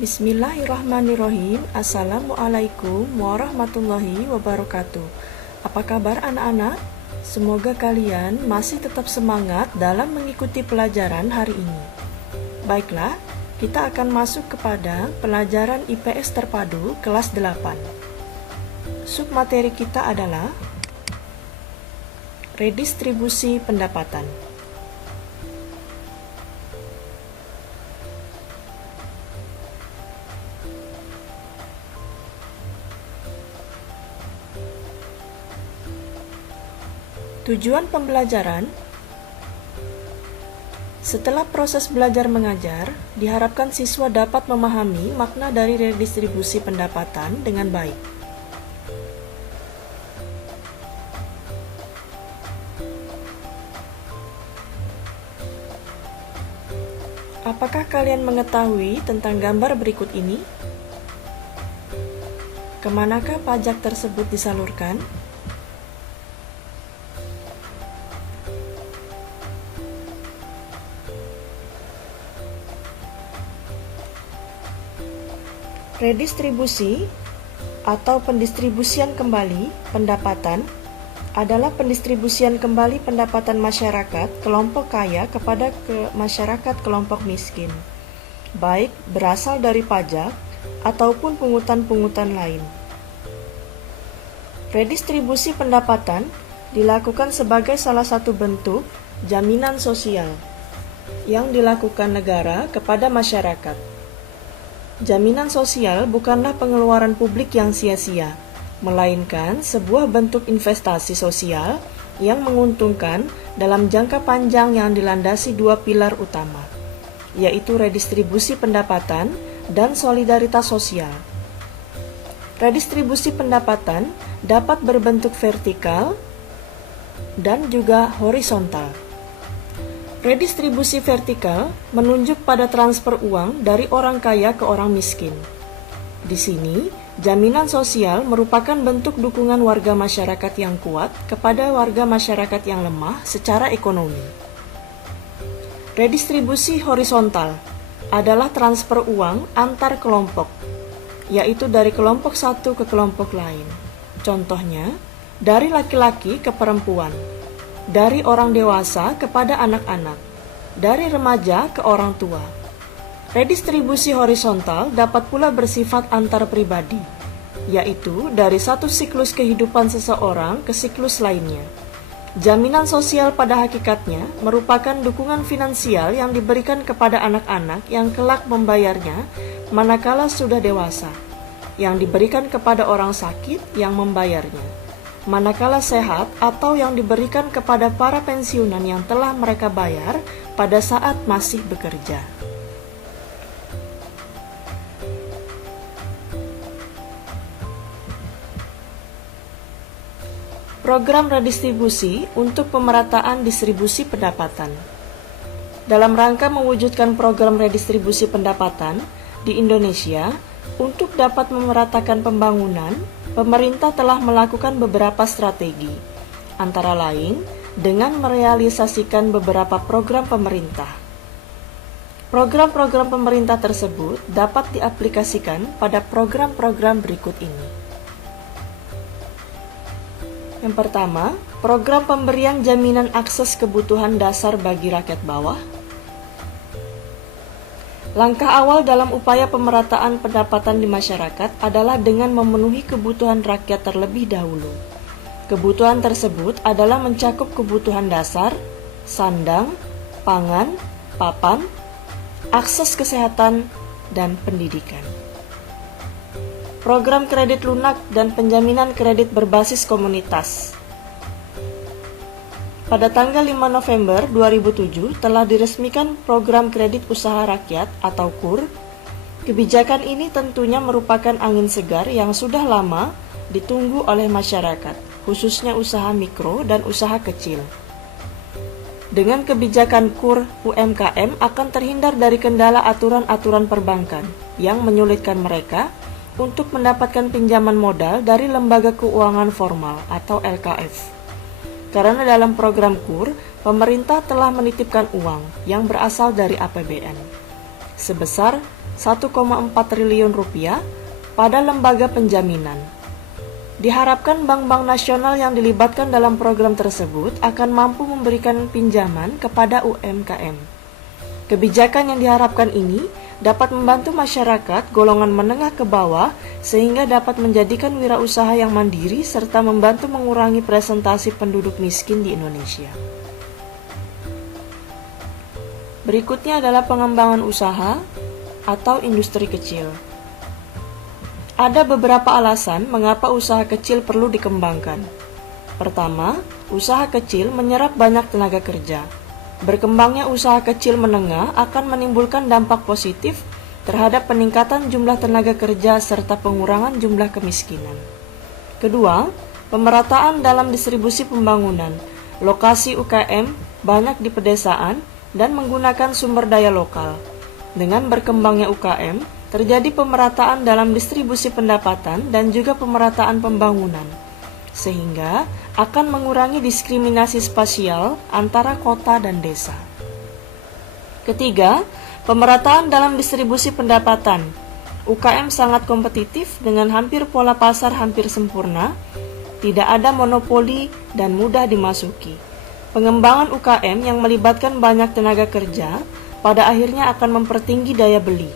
Bismillahirrahmanirrahim. Assalamualaikum warahmatullahi wabarakatuh. Apa kabar anak-anak? Semoga kalian masih tetap semangat dalam mengikuti pelajaran hari ini. Baiklah, kita akan masuk kepada pelajaran IPS terpadu kelas 8. Submateri kita adalah redistribusi pendapatan. Tujuan pembelajaran: setelah proses belajar mengajar, diharapkan siswa dapat memahami makna dari redistribusi pendapatan dengan baik. Apakah kalian mengetahui tentang gambar berikut ini? Kemanakah pajak tersebut disalurkan? Redistribusi atau pendistribusian kembali pendapatan adalah pendistribusian kembali pendapatan masyarakat kelompok kaya kepada masyarakat kelompok miskin, baik berasal dari pajak ataupun pungutan-pungutan lain. Redistribusi pendapatan dilakukan sebagai salah satu bentuk jaminan sosial yang dilakukan negara kepada masyarakat. Jaminan sosial bukanlah pengeluaran publik yang sia-sia, melainkan sebuah bentuk investasi sosial yang menguntungkan dalam jangka panjang yang dilandasi dua pilar utama, yaitu redistribusi pendapatan dan solidaritas sosial. Redistribusi pendapatan dapat berbentuk vertikal dan juga horizontal. Redistribusi vertikal menunjuk pada transfer uang dari orang kaya ke orang miskin. Di sini, jaminan sosial merupakan bentuk dukungan warga masyarakat yang kuat kepada warga masyarakat yang lemah secara ekonomi. Redistribusi horizontal adalah transfer uang antar kelompok, yaitu dari kelompok satu ke kelompok lain. Contohnya, dari laki-laki ke perempuan, dari orang dewasa kepada anak-anak, dari remaja ke orang tua. Redistribusi horizontal dapat pula bersifat antar pribadi, yaitu dari satu siklus kehidupan seseorang ke siklus lainnya. Jaminan sosial pada hakikatnya merupakan dukungan finansial yang diberikan kepada anak-anak yang kelak membayarnya manakala sudah dewasa, yang diberikan kepada orang sakit yang membayarnya manakala sehat, atau yang diberikan kepada para pensiunan yang telah mereka bayar pada saat masih bekerja. Program redistribusi untuk pemerataan distribusi pendapatan. Dalam rangka mewujudkan program redistribusi pendapatan di Indonesia, untuk dapat memeratakan pembangunan, pemerintah telah melakukan beberapa strategi, antara lain dengan merealisasikan beberapa program pemerintah. Program-program pemerintah tersebut dapat diaplikasikan pada program-program berikut ini. Yang pertama, program pemberian jaminan akses kebutuhan dasar bagi rakyat bawah. Langkah awal dalam upaya pemerataan pendapatan di masyarakat adalah dengan memenuhi kebutuhan rakyat terlebih dahulu. Kebutuhan tersebut adalah mencakup kebutuhan dasar, sandang, pangan, papan, akses kesehatan, dan pendidikan. Program kredit lunak dan penjaminan kredit berbasis komunitas. Pada tanggal 5 November 2007 telah diresmikan Program Kredit Usaha Rakyat atau KUR. Kebijakan ini tentunya merupakan angin segar yang sudah lama ditunggu oleh masyarakat, khususnya usaha mikro dan usaha kecil. Dengan kebijakan KUR, UMKM akan terhindar dari kendala aturan-aturan perbankan yang menyulitkan mereka untuk mendapatkan pinjaman modal dari lembaga keuangan formal atau LKF. Karena dalam program KUR, pemerintah telah menitipkan uang yang berasal dari APBN sebesar 1,4 triliun rupiah pada lembaga penjaminan. Diharapkan bank-bank nasional yang dilibatkan dalam program tersebut akan mampu memberikan pinjaman kepada UMKM. Kebijakan yang diharapkan ini dapat membantu masyarakat golongan menengah ke bawah sehingga dapat menjadikan wirausaha yang mandiri serta membantu mengurangi presentasi penduduk miskin di Indonesia. Berikutnya adalah pengembangan usaha atau industri kecil. Ada beberapa alasan mengapa usaha kecil perlu dikembangkan. Pertama, usaha kecil menyerap banyak tenaga kerja. Berkembangnya usaha kecil menengah akan menimbulkan dampak positif terhadap peningkatan jumlah tenaga kerja serta pengurangan jumlah kemiskinan. Kedua, pemerataan dalam distribusi pembangunan. Lokasi UKM banyak di pedesaan dan menggunakan sumber daya lokal. Dengan berkembangnya UKM, terjadi pemerataan dalam distribusi pendapatan dan juga pemerataan pembangunan, sehingga akan mengurangi diskriminasi spasial antara kota dan desa. Ketiga, pemerataan dalam distribusi pendapatan. UKM sangat kompetitif dengan hampir pola pasar hampir sempurna, tidak ada monopoli dan mudah dimasuki. Pengembangan UKM yang melibatkan banyak tenaga kerja pada akhirnya akan mempertinggi daya beli.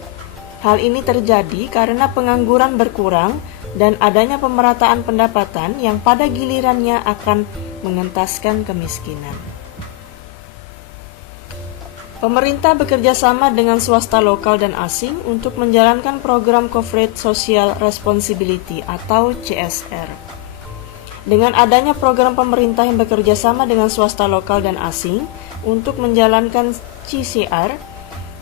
Hal ini terjadi karena pengangguran berkurang dan adanya pemerataan pendapatan yang pada gilirannya akan mengentaskan kemiskinan. Pemerintah bekerja sama dengan swasta lokal dan asing untuk menjalankan program Corporate Social Responsibility atau CSR. Dengan adanya program pemerintah yang bekerja sama dengan swasta lokal dan asing untuk menjalankan CSR,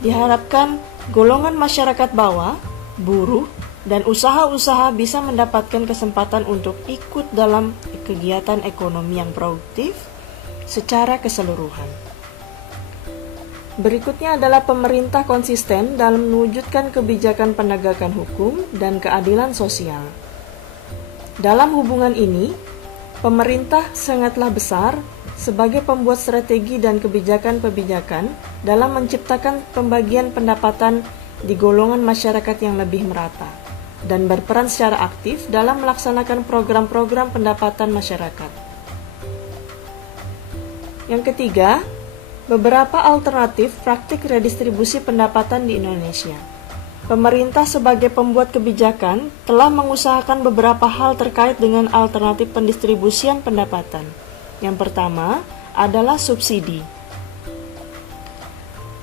diharapkan golongan masyarakat bawah, buruh, dan usaha-usaha bisa mendapatkan kesempatan untuk ikut dalam kegiatan ekonomi yang produktif secara keseluruhan. Berikutnya adalah pemerintah konsisten dalam mewujudkan kebijakan penegakan hukum dan keadilan sosial. Dalam hubungan ini, pemerintah sangatlah besar sebagai pembuat strategi dan kebijakan-kebijakan dalam menciptakan pembagian pendapatan di golongan masyarakat yang lebih merata dan berperan secara aktif dalam melaksanakan program-program pendapatan masyarakat. Yang ketiga, beberapa alternatif praktik redistribusi pendapatan di Indonesia. Pemerintah sebagai pembuat kebijakan telah mengusahakan beberapa hal terkait dengan alternatif pendistribusian pendapatan. Yang pertama adalah subsidi,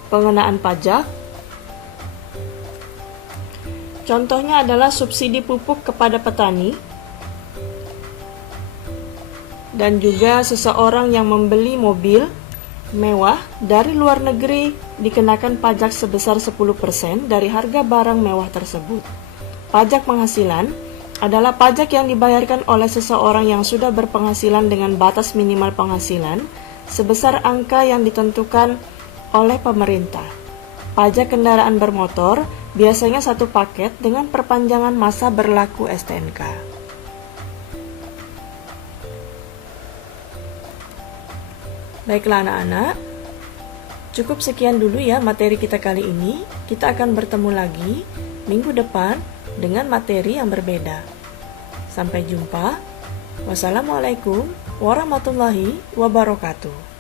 pengenaan pajak. Contohnya adalah subsidi pupuk kepada petani dan juga seseorang yang membeli mobil mewah dari luar negeri dikenakan pajak sebesar 10% dari harga barang mewah tersebut. Pajak penghasilan adalah pajak yang dibayarkan oleh seseorang yang sudah berpenghasilan dengan batas minimal penghasilan sebesar angka yang ditentukan oleh pemerintah. Pajak kendaraan bermotor biasanya satu paket dengan perpanjangan masa berlaku STNK. Baiklah anak-anak, cukup sekian dulu ya materi kita kali ini. Kita akan bertemu lagi minggu depan dengan materi yang berbeda. Sampai jumpa. Wassalamualaikum warahmatullahi wabarakatuh.